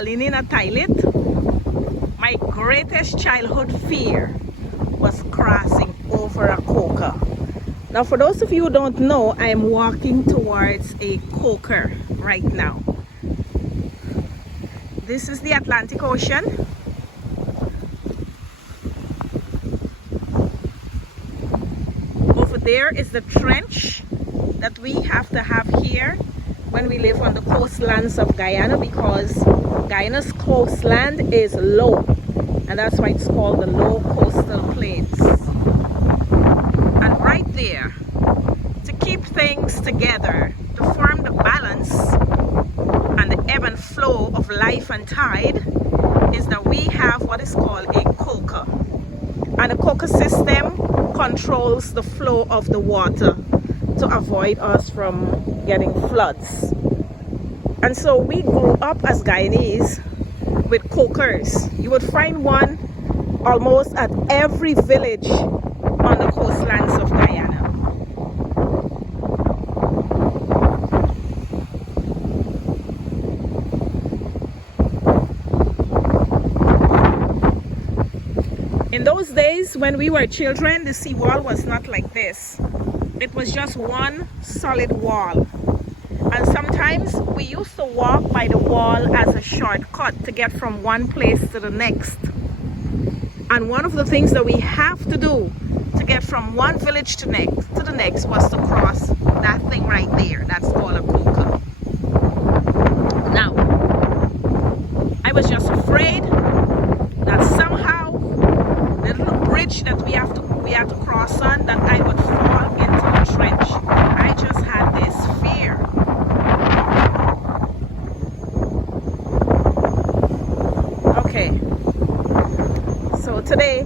Halinin a Thailit, my greatest childhood fear was crossing over a koker. Now for those of you who don't know, I am walking towards a koker right now. This is the Atlantic Ocean. Over there is the trench that we have to have here when we live on the coastlands of Guyana, because Guyana's coastland is low, and that's why it's called the low coastal plains. And right there, to keep things together, to form the balance and the ebb and flow of life and tide, is that we have what is called a koker. And the koker system controls the flow of the water to avoid us from getting floods. And so we grew up as Guyanese with kokers. You would find one almost at every village on the coastlands of Guyana. In those days when we were children, the seawall was not like this. It was just one solid wall. And sometimes we used to walk by the wall as a shortcut to get from one place to the next. And one of the things that we have to do to get from one village to the next was to cross that thing right there. That's called a koker. Now, I was just afraid that somehow the little bridge that we had to cross on, that I would fall into the trench. I just had this fear. Okay, so today,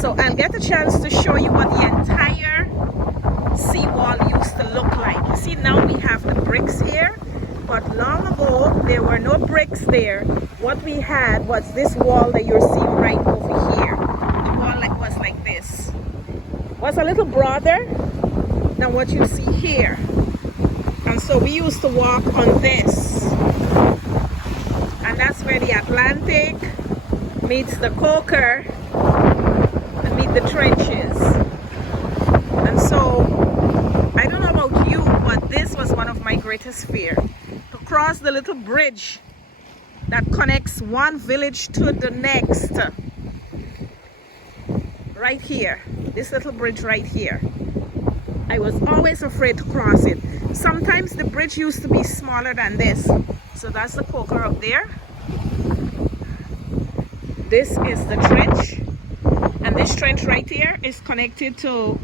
so I'll get a chance to show you what the entire seawall used to look like. You see, now we have the bricks here, but long ago there were no bricks there. What we had was this wall that you're seeing right over here. The wall was like this. Was a little broader than what you see here. And so we used to walk on this. And that's where the Atlantic meets the koker and meet the trenches. And so, I don't know about you, but this was one of my greatest fears. To cross the little bridge that connects one village to the next. Right here, this little bridge right here. I was always afraid to cross it. Sometimes the bridge used to be smaller than this. So that's the koker up there. This is the trench. And this trench right here is connected to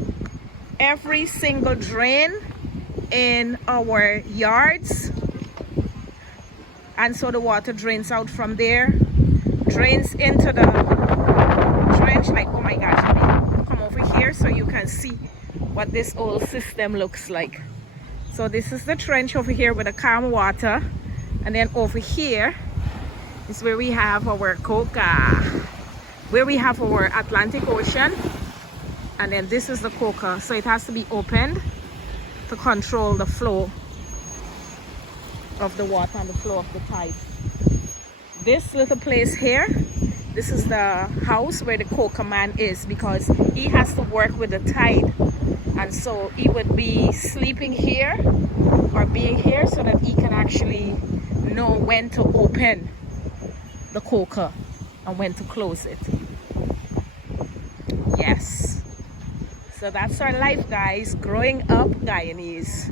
every single drain in our yards. And so the water drains out from there, drains into the trench. Like, oh my gosh, let me come over here so you can see what this old system looks like. So this is the trench over here with the calm water, and then over here is where we have our koker, where we have our Atlantic Ocean, and then this is the koker. So it has to be opened to control the flow of the water and the flow of the tide. This little place here, this is the house where the koker man is, because he has to work with the tide, and so he would be sleeping here or being here so that he can actually know when to open the koker and when to close it. Yes, so that's our life, guys, growing up Guyanese.